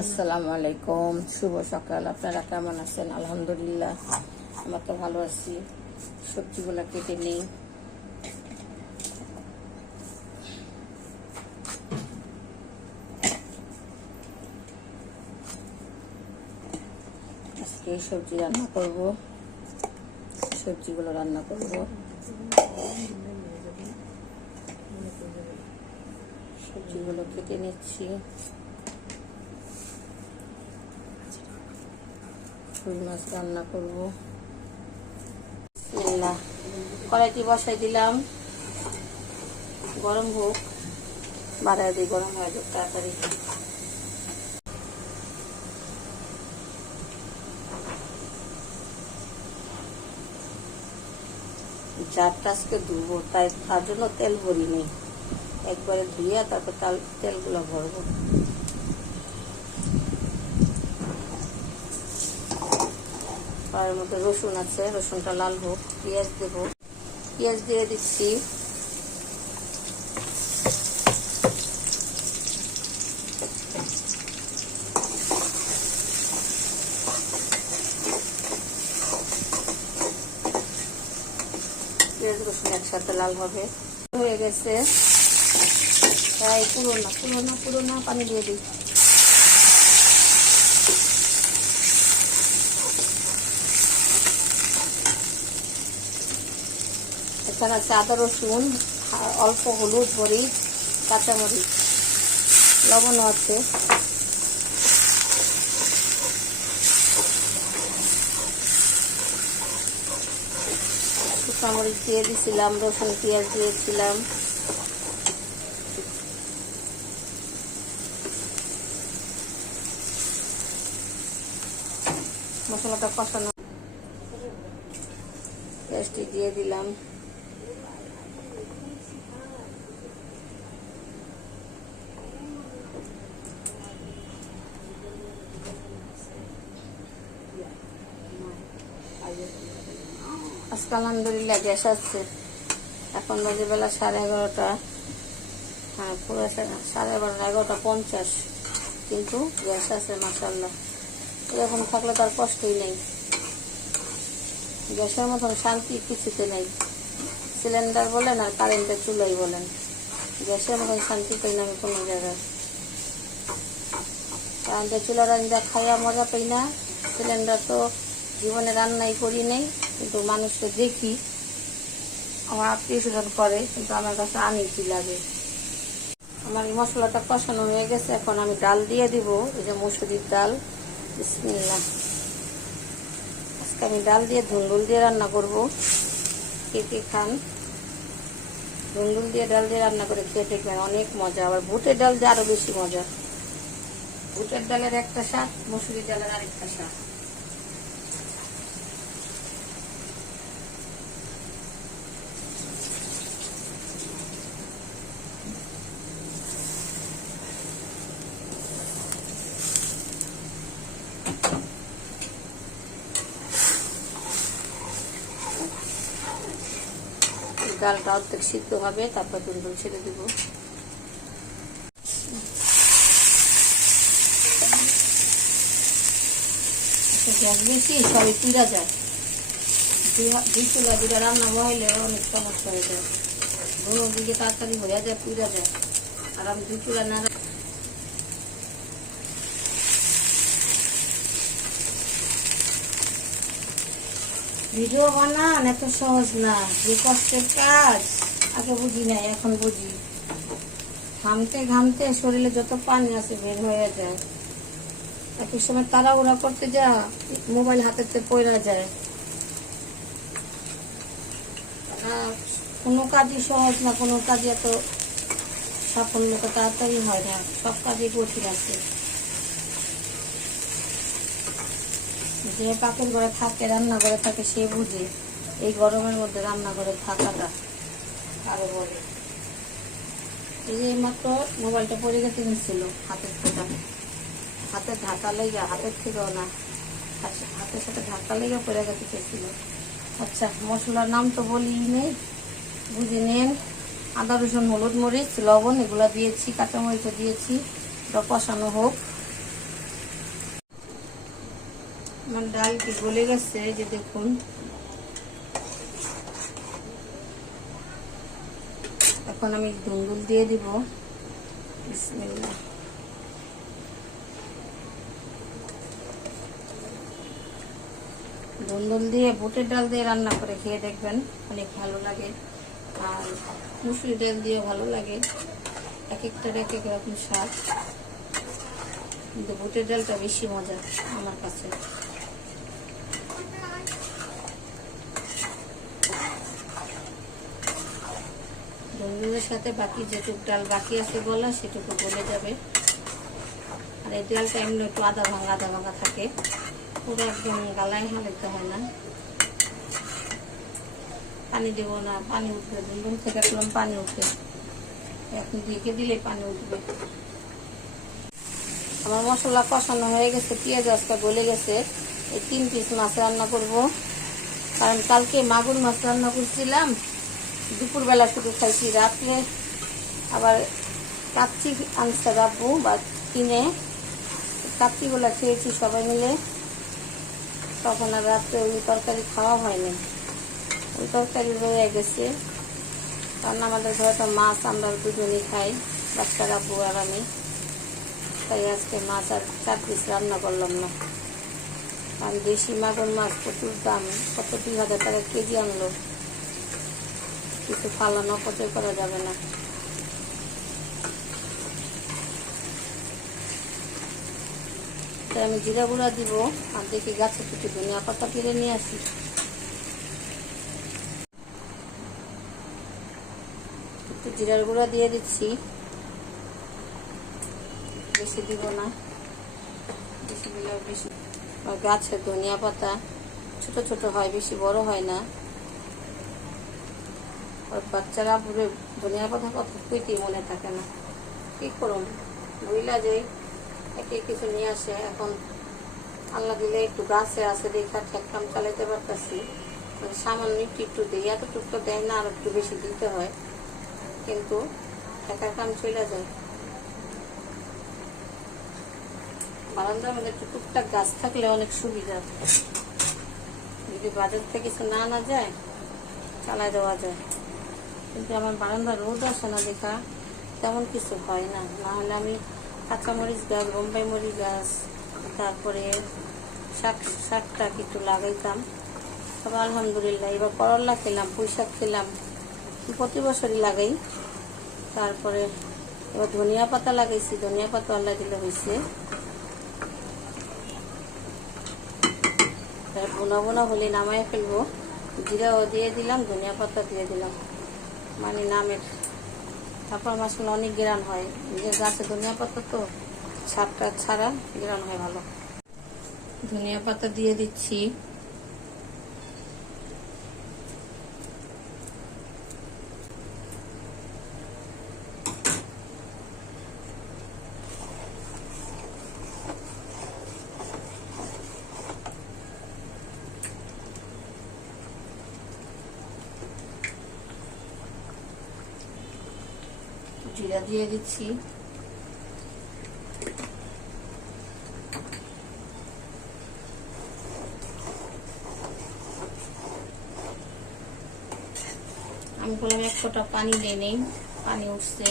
আসসালামু আলাইকুম, শুভ সকাল। আপনারা কেমন আছেন? আলহামদুলিল্লাহ, আমরা তো ভালো আছি। সবজিগুলো কেটে নিই। আজকে সবজি রান্না করব, সবজিগুলো রান্না করব। সবজিগুলো কেটে নিচ্ছি। রুই মাছ রান্না করবো। কড়াইটি বসাই দিলাম, গরম হোক, বাড়াই দিয়ে গরম হয়ে যাক তাড়াতাড়ি। জারটা আজকে ধুবো, তার জন্য তেল ভরি নেই, একবারে ধুইয়া তারপর তেলগুলো ভরবো। কড়াইয়ের মধ্যে রসুন আছে, রসুনটা লাল হোক। পেঁয়াজ দেবো, পেঁয়াজ দিয়ে দিচ্ছি। পেঁয়াজ রসুন একসাথে লাল হবে। হয়ে গেছে, তাই পুরো না পানি দিয়ে দিই। এখানে আছে আদা রসুন, অল্প হলুদ, মরিচ, কাঁচামরিচ, লবণও আছে। কাঁচামরিচ দিয়ে দিয়েছিলাম, রসুন পেঁয়াজ দিয়েছিলাম। মশলাটা কষানো, পেঁয়াজটি দিয়ে দিলাম। আজকে আলহামদুলিল্লাহ গ্যাস আসছে। এখন বাজে বেলা 11:30। হ্যাঁ, পুরো 11:30 কিন্তু গ্যাস আছে মাশাআল্লাহ। এরকম থাকলে তার কষ্টই নেই। গ্যাসের মতন শান্তি কিছুতে নেই। সিলিন্ডার বলেন আর কারেন্টের চুলাই বলেন, গ্যাসের মতন শান্তি পাই না আমি কোনো জায়গায়। কারেন্টের চুলা রান্না খাইয়া মজা পাই না। সিলিন্ডার তো জীবনে রান্নাই করি নেই, কিন্তু মানুষকে দেখি, আমার আত্মীয় স্বজন করে, কিন্তু আমার কাছে আনিছি লাগে। আমার এই মশলাটা কষানো হয়ে গেছে। এখন আমি ডাল দিয়ে দিব, এই যে মসুরির ডাল। বিসমিল্লাহ। আজকে আমি ডাল দিয়ে ধুন্দুল দিয়ে রান্না করব। কে কে খান? ধুন্দুল দিয়ে ডাল দিয়ে রান্না করে খেয়ে দেখবেন, অনেক মজা। আবার বুটের ডাল দিয়ে আরো বেশি মজা। বুটের ডালের একটা স্বাদ, মসুরির ডালের আরেকটা স্বাদ। ডালটা অর্ধেক সিদ্ধ হবে, তারপর ধুন্দুল ছেড়ে দিব। গ্যাস বেশি, সবই পুড়া যায়। দুই চুলা দুটা রান্না বহাইলে অনেক সমস্যা হয়ে যায়। দুনো দিকে তাড়াতাড়ি হয়ে যায়, পুড়া যায়। আর আমি দুই চুলা না, ভিডিও বানান এত সহজ না, যে কষ্টের কাজ আগে বুঝি নাই, এখন বুঝি। ঘামতে ঘামতে শরীরে যত পানি আছে বের হয়ে যায়। একই সময় তাড়াহুড়া করতে যা মোবাইল হাতেতে পড়া যায়। কোনো কাজই সহজ না, কোনো কাজে এত সাফল্য তো তাড়াতাড়ি হয় না, সব কাজই কঠিন আছে। যে পাকের ঘরে থাকে, রান্না করে থাকে, সে বুঝে এই গরমের মধ্যে রান্না করে থাকাটা আরো বলে। এই যে মাত্র মোবাইলটা পড়ে গেছে ছিল হাতের থেকে, হাতে ঢাকা লেগে, হাতের থেকেও না, হাতের সাথে ঢাকা লেগে পড়ে গেছে ছিল। আচ্ছা, মশলার নাম তো বলি নেই, বুঝে নেন। আদা রসুন হলুদ মরিচ লবণ এগুলো দিয়েছি, কাঁচামরিচও দিয়েছি। এটা কষানো হোক। আমার ডালটি গলে গেছে, যে দেখুন। এখন আমি দুন্দুল দিয়ে দিব। বিসমিল্লাহ। দুন্দুল দিয়ে বুটের ডাল দিয়ে রান্না করে খেয়ে দেখবেন, অনেক ভালো লাগে। আর মুসুরি ডাল দিয়ে ভালো লাগে, এক একটার এক এক রকম স্বাদ, কিন্তু বুটের ডালটা বেশি মজা আমার কাছে। দুন্দুলের সাথে বাকি যেটুকু ডাল বাকি আছে গলা, সেটুকু গলে যাবে। আর এই ডালটা এমনি একটু আধা ভাঙা থাকে, পুরো একদম গালায় হালাইতে হয় না। পানি দেব না, পানি উঠবে, দুন্দুল থেকে একদম পানি উঠে, এখন ঢেকে দিলে পানি উঠবে। আমার মশলা কষানো হয়ে গেছে, পেঁয়াজ আজটা গলে গেছে। এই 3 পিস মাছ রান্না করব, কারণ কালকে মাগুর মাছ রান্না করছিলাম, দুপুরবেলা শুধু খাইছি। রাত্রে আবার কাচ্চি আনছে রাখবো বা কিনে, কাচ্চিগুলো খেয়েছি সবাই মিলে, তখন আর রাত্রে ওই তরকারি খাওয়া হয়নি। ওই তরকারি রয়ে গেছে, কারণ আমাদের ঘরে তো মাছ আমরা দুজনেই খাই, বাচ্চারা, আব্বু আর আমি। তাই আজকে মাছ আর 4 পিস রান্না করলাম না, কারণ দেশি মাগুর মাছ প্রচুর দাম, কত 2000 টাকা কেজি আনলো। কিছু ফালানো অপচয় করা যাবে না। তাই আমি জিরা গুঁড়া দিব, আর দেখি গাছে কিছু ধনিয়া পাতা কিনে নিয়ে আসি। একটু জিরার গুঁড়া দিয়ে দিচ্ছি, বেশি দিব না, বেশি দিলে বেশি। আর গাছের ধনিয়া পাতা ছোট ছোট হয়, বেশি বড় হয় না। আর বাচ্চারা পুরো ধনিয়া পাতা কথা কইতেই মনে থাকে না, কি করুন, বুঝলা যে একে কিছু নিয়ে আসে। এখন আল্লাহ দিলে একটু গাছে আছে দেখা ঠেকাম চালাইতে পারতেছি, সামান্য একটু দিই, এতটুকু তো দেয় না, আর একটু বেশি দিতে হয়, কিন্তু ঠেকার কাম চলে যায়। বারান্দার মধ্যে একটু টুকটাক গাছ থাকলে অনেক সুবিধা, যদি বাজার থেকে কিছু না আনা যায় চালাই দেওয়া যায়। কিন্তু আমার বারান্দার রোদ আসে না দেখা তেমন কিছু হয় না। না হলে আমি কাঁচামরিচ গাছ, বোম্বাই মরিচ গাছ, তারপরে শাকটা একটু লাগাইতাম। তবে আলহামদুলিল্লাহ এবার করলা খেলাম, পুঁই শাক খেলাম, প্রতি বছরই লাগাই। তারপরে এবার ধনিয়া পাতা লাগাইছি, ধনিয়া পাতা আল্লাহ দিলে হয়েছে। বোনা বোনা হলে নামাই ফেলবো, জিরাও দিয়ে দিলাম, ধনিয়া পাতা দিয়ে দিলাম, মানে নামের। তারপর মাসাল্লাহ অনেক গ্রান হয়, যে গাছে ধনিয়া পাতা তো ছাপটা ছাড়া গ্রান হয় ভালো। ধনিয়া পাতা দিয়ে দিচ্ছি, জিরা দিয়ে দিচ্ছি, আমি বললাম 1 ফোঁটা পানি দিয়ে নেই, পানি উঠছে।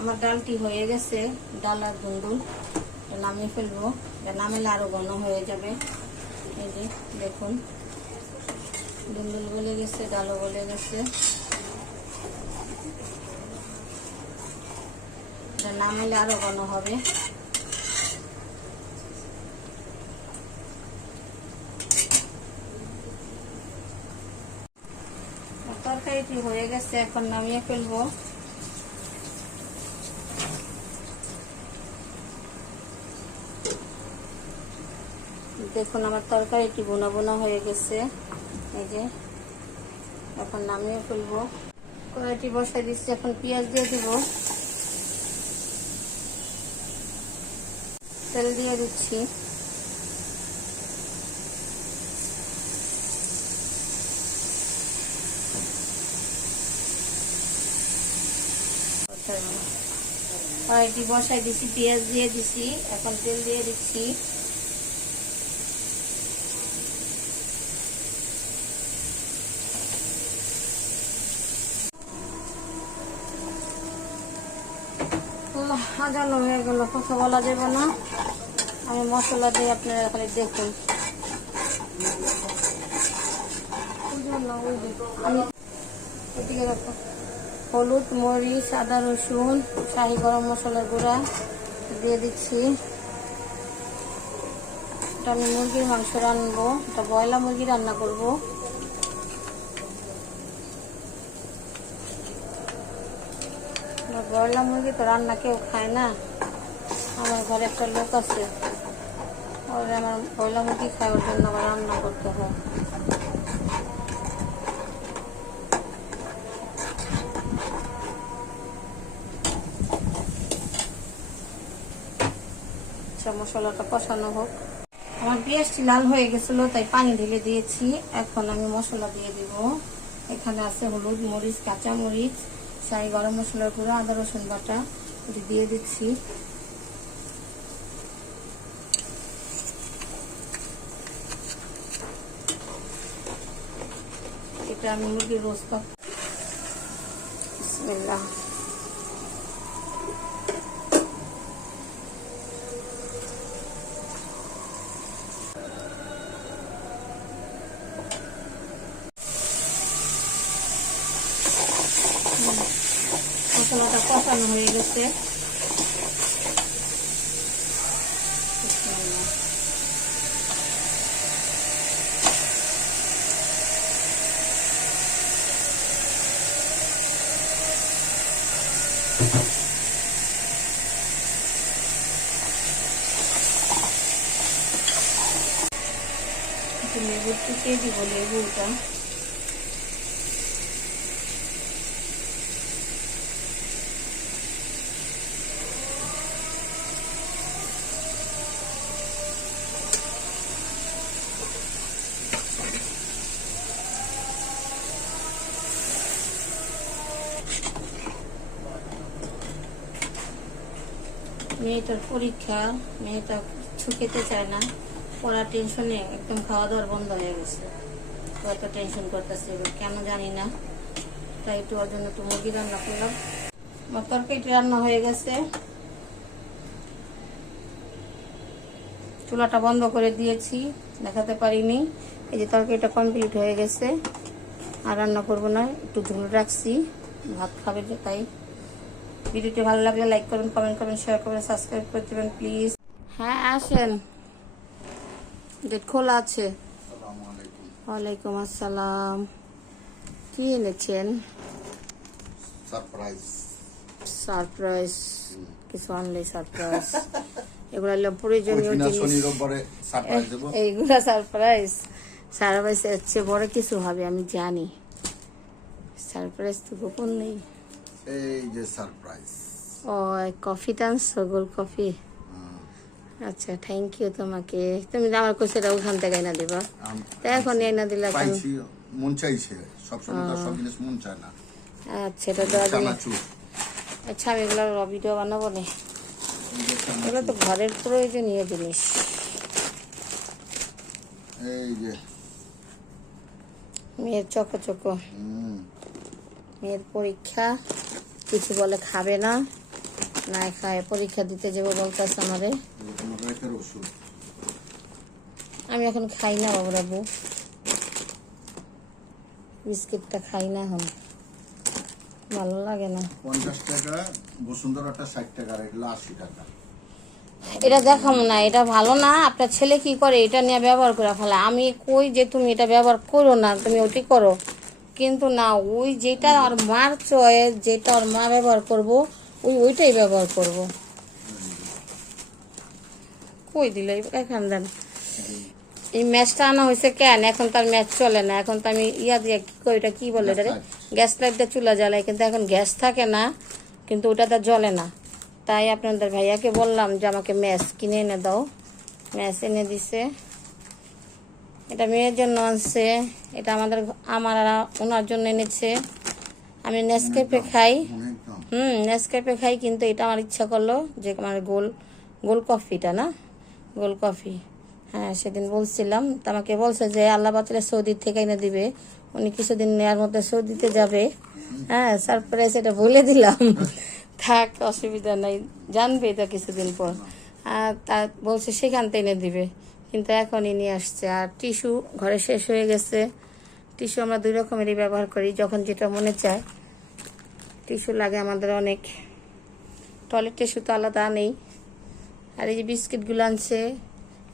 আমার ডালটি হয়ে গেছে, ডাল আর দুন্দুল নামিয়ে ফেলবো, নামেলে আরো ঘন হয়ে যাবে। এই যে দেখুন, দুন্দুল গলে গেছে, ডালও গলে গেছে, নামাইলে আরো ঘন হবে। তরকারিটি হয়ে গেছে, এখন নামিয়ে ফেলবো। দেখুন আমার তরকারিটি বোনা বোনা হয়ে গেছে, এই যে এখন নামিয়ে ফেলবো। কড়াইটি বসাই দিচ্ছি, এখন পেঁয়াজ দিয়ে দিব, তেল দিয়ে দিচ্ছি, কড়াইটি বসাই দিছি, পেঁয়াজ দিয়ে দিছি, এখন তেল দিয়ে দিচ্ছি। আজানো হয়ে গেল, কথা বলা যাবে না। আমি মশলা দিয়ে আপনারা খালি দেখুন। হলুদ, মরিচ, আদা, রসুন, শাহি গরম মশলার গুঁড়া দিয়ে দিচ্ছি। এটা আমি মুরগির মাংস রান্নবো, এটা ব্রয়লার মুরগি রান্না করব। ব্রয়লার মুরগি তো রান্না কেউ খায় না, আমার ঘরে একটা লোক আছে, ওর আমার ব্রয়লার মুরগি খায়, ওর জন্য আবার রান্না করতে হয়। মশলাটা কষানো হোক। আমার পেঁয়াজটি লাল হয়ে গেছিল, তাই পানি ঢেলে দিয়েছি। এখন আমি মশলা দিয়ে দিব। এখানে আছে হলুদ, মরিচ, কাঁচা মরিচ, শাহি গরম মশলার গুঁড়া, আদা রসুন বাটা, এটি দিয়ে দিচ্ছি। এটা আমি মুরগির রোস্ট করব। বিসমিল্লাহ। মশলাটা কষানো হয়ে গেছে। লেবু টুকে দিব, লেবুটা মেয়েটার পরীক্ষা, মেয়েটা কিছু খেতে চায় না, পড়ার টেনশনে একদম খাওয়া দাওয়ার বন্ধ হয়ে গেছে। এত টেনশন করতেছে কেন জানি না, তাই একটু ওর জন্য একটু মুরগি রান্না করলাম। আমার তরকারিটি রান্না হয়ে গেছে, চুলাটা বন্ধ করে দিয়েছি, দেখাতে পারিনি। এই যে তরকারিটা কমপ্লিট হয়ে গেছে, আর রান্না করবো না, একটু ঝোল রাখছি, ভাত খাবে যে তাই। ভিডিওটি ভালো লাগলে লাইক করুন, কমেন্ট করুন, শেয়ার করুন, সাবস্ক্রাইব করে দেবেন প্লিজ। হ্যাঁ আসেন, গেট খোলা আছে। ওয়ালাইকুম আসসালাম। কি এনেছেন? সারপ্রাইজ। সারপ্রাইজ? কিছু আনলে সারপ্রাইজ? এগুলো হলো প্রয়োজনীয় জিনিস, এইগুলো সারপ্রাইজ। সারপ্রাইজ হচ্ছে বড় কিছু হবে আমি জানি, সারপ্রাইজ তো গোপন নেই। এই যে সারপ্রাইজ। ও কফিটা আনছো, গোল কফি? আচ্ছা, থ্যাংক ইউ তোমাকে। তুমি আমার কাছে ওখান থেকে এনে দিবা, এখন এনে দিলে মন চাইছে, সবসময় তো সব জিনিস মন চায় না। আচ্ছা, এটা তো আচ্ছা, আমি এগুলো ভিডিও বানাবো না, এগুলো তো ঘরের প্রয়োজনীয় জিনিস। এই যে মেয়ের চকো চকো, মেয়ের পরীক্ষা, কিছু বলে খাবে না, না খায় পরীক্ষা দিতে যাবো বলতেছে আমারে। আমি এখন খাই না বাবু, বিস্কিটটা খাই না, এখন ভালো লাগে না। 50 টাকা বসুন্ধরাটা, 60 টাকা, এগুলো 80 টাকা। এটা দেখাম না, এটা ভালো না। আপনার ছেলে কি করে, এটা নিয়ে ব্যবহার করে ফেলে। আমি কই যে তুমি এটা ব্যবহার করো না, তুমি ওটি করো, কিন্তু না, ওই যেটা ওর মার চয়েস, যেটা ওর মা ব্যবহার করবো, ওইটাই ব্যবহার করব। কই দিল এখান দেন। এই ম্যাচটা আনা হয়েছে কেন, এখন তার ম্যাচ চলে না, এখন তো আমি ইয়া দিয়ে কি করি, এটা কি বলে, এটা গ্যাস লাইট দিয়ে চুলা জ্বালাই, কিন্তু এখন গ্যাস থাকে না, কিন্তু ওটাতে জ্বলে না। তাই আপনাদের ভাইয়াকে বললাম যে আমাকে ম্যাচ কিনে এনে দাও, ম্যাচ এনে দিছে। এটা মেয়ের জন্য আনছে, এটা আমার ওনার জন্য এনেছে। আমি নেসক্যাফে খাই, নেসক্যাফে খাই, কিন্তু এটা আমার ইচ্ছা করলো যে আমার গোল গোল কফিটা না, গোল কফি। হ্যাঁ, সেদিন বলছিলাম, তো আমাকে বলছে যে আল্লাহ বাতলে সৌদির থেকে এনে দিবে, উনি কিছুদিন নেওয়ার মধ্যে সৌদিতে যাবে। হ্যাঁ, সারপ্রাইজ এটা বলে দিলাম। থাক, অসুবিধা নাই, জানবে তো কিছুদিন পর। আর তা বলছে সেখান থেকে এনে দিবে, কিন্তু এখনই নিয়ে আসছে। আর টিস্যু ঘরে শেষ হয়ে গেছে। টিস্যু আমরা 2 রকমেরই ব্যবহার করি, যখন যেটা মনে চায়। টিস্যু লাগে আমাদের অনেক, টয়লেট টিস্যু তো আলাদা নেই। আর এই যে বিস্কিটগুলো আনছে,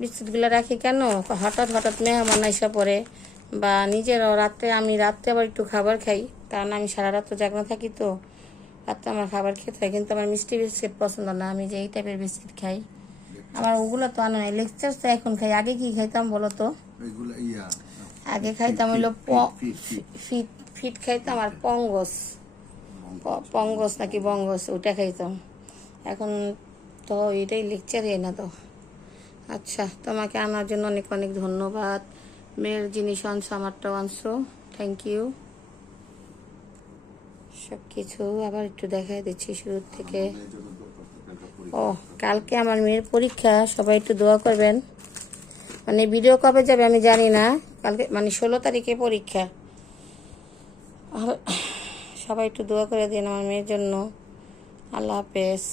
বিস্কিটগুলো রাখি কেন, হঠাৎ হঠাৎ মেহমান আইসা পড়ে, বা নিজেরাও রাত্রে, আমি রাত্রে আবার একটু খাবার খাই, কারণ আমি সারা রাত তো জাগনা থাকি, তো রাত্রে আমার খাবার খেতে হয়। কিন্তু আমার মিষ্টি বিস্কিট পছন্দ না, আমি যে এই টাইপের বিস্কিট খাই। আমার ওগুলো তো আনা নাই, লেকচার তো এখন খাই। আগে কি খাইতাম বলো তো? এগুলো আগে খাইতাম হইলো ফিট ফিট খাইতাম, আর পঙ্গস, পঙ্গস নাকি বঙ্গস, ওটা খাইতাম। এখন তো এটাই লেকচারই না তো। আচ্ছা, তোমাকে আনার জন্য অনেক অনেক ধন্যবাদ। মেয়ের জিনিস আনছো, আমারটাও আনছো, থ্যাংক ইউ। সব কিছু আবার একটু দেখাই দিচ্ছি শুরু থেকে। ও, কালকে আমার মেয়ের পরীক্ষা, সবাই একটু দোয়া করবেন। মানে ভিডিও কবে যাবে আমি জানি না, কালকে মানে 16 তারিখে পরীক্ষা। আর সবাই একটু দোয়া করে দিন আমার মেয়ের জন্য। আল্লাহ হাফেজ।